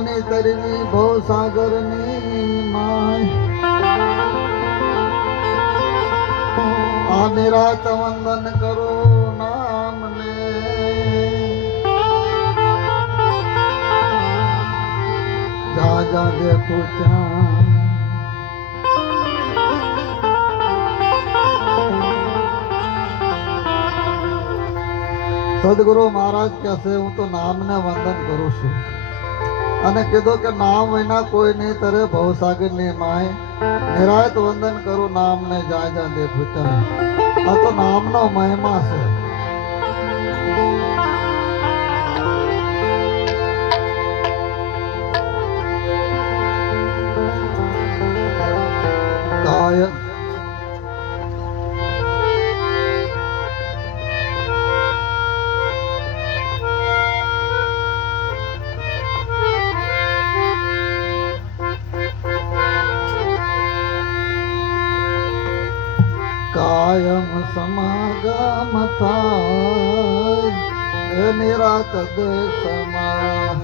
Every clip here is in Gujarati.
નાની તરવી ભવ સાગરની માય આ નિરાત વંદન કરો નામને જા જા દેખું ત્યાં સદગુરુ મહારાજ કહેશે હું તો નામને વંદન કરું છું અને કીધું કે નામ વિના કોઈ નહીં તરે ભવસાગર ની માય નિરાયત વંદન કરું નામને જાય જા દેખું ત્યાં આ તો નામનો મહિમા છે કાય કાયમ સમાગમ થાય એ નિરાત દેશમાં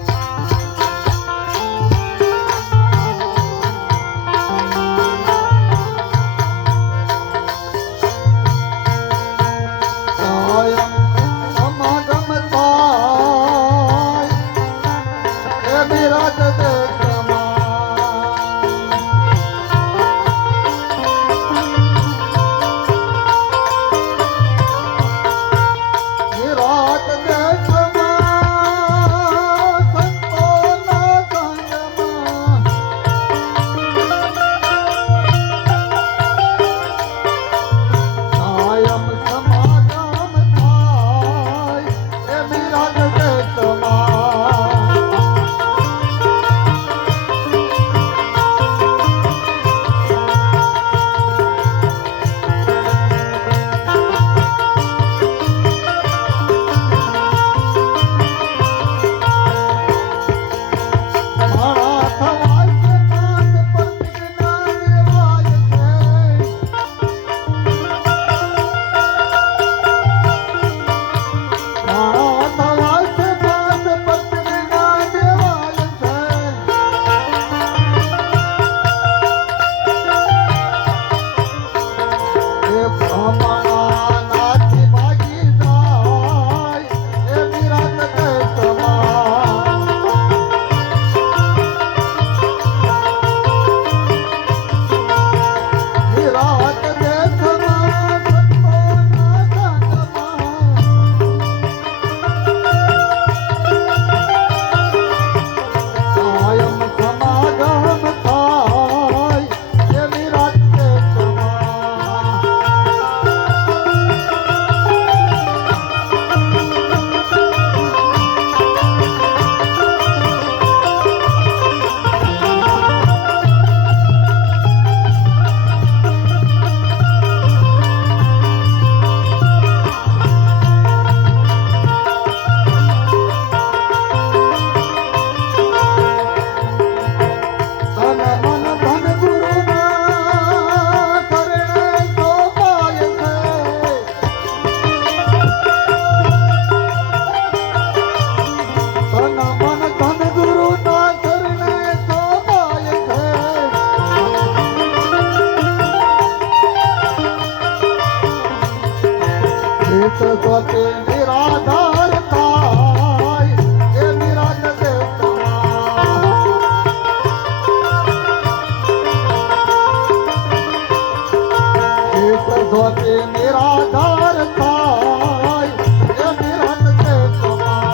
કાયમ સમાગમ થાય એ નિરાત દેશમાં નિરાધાર થાય એ નિરાત દેશમાં નિરાધાર થાય એ નિરાત દેશમાં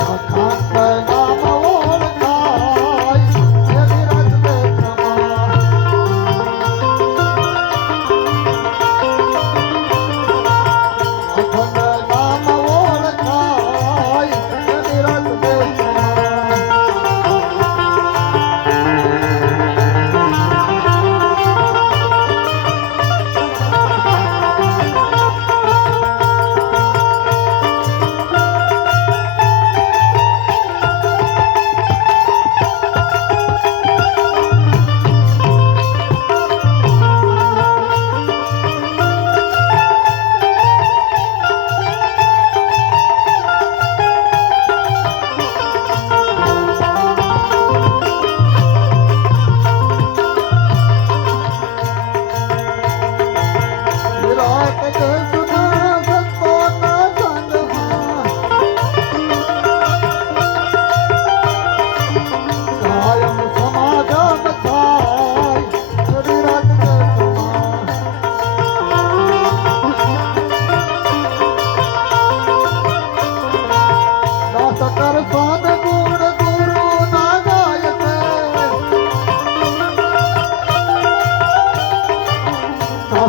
અખંડ નામ ઓળખાય એની રત દેશમાં. અખંડ નામ ઓળખાય એની રત દેશમાં.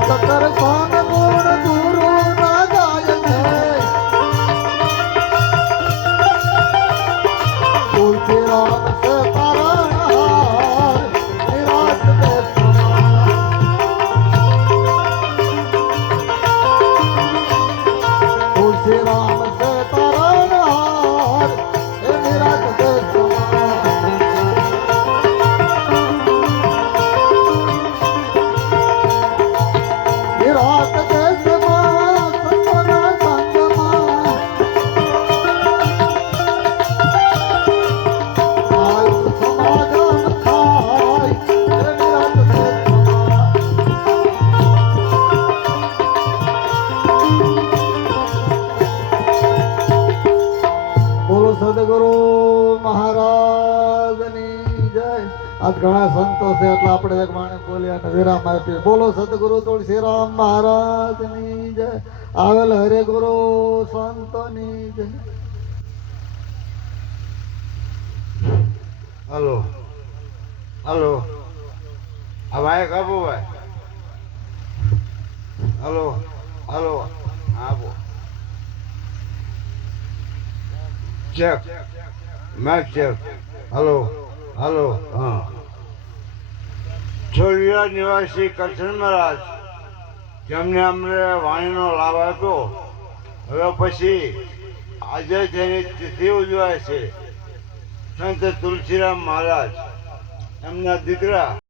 સકર સોન ગુણ ગુરુ ના ગાય છે. તુલસી રામ સે તારા નિરાત દેશમાં. તુલસી રામ સે તારા નિરાત દેશમાં. નિરાત દેશમાં સંતોના સંગમાં આયુ સમાગમ થાય એ નિરાત દેશમાં. બોલો સદગુરુ મહારાજની જય. આજ ઘણા સંતો છે એટલે આપણે એક વાણી બોલ્યા અને વિરામ આપીએ. બોલો સદગુરુ તુલસીરામ મહારાજની જય. આવેલ હરે ગુરુ સંતોની જય. હલો હલો આ ભાઈ કાપો ભાઈ. હલો હલો આપો check make check. Hello hello હા. છોડિયા નિવાસી કરશન મહારાજ જેમને અમને વાણીનો લાભ આપ્યો. હવે પછી આજે જેની તિથિ ઉજવાય છે સંત તુલસીરામ મહારાજ એમના દીકરા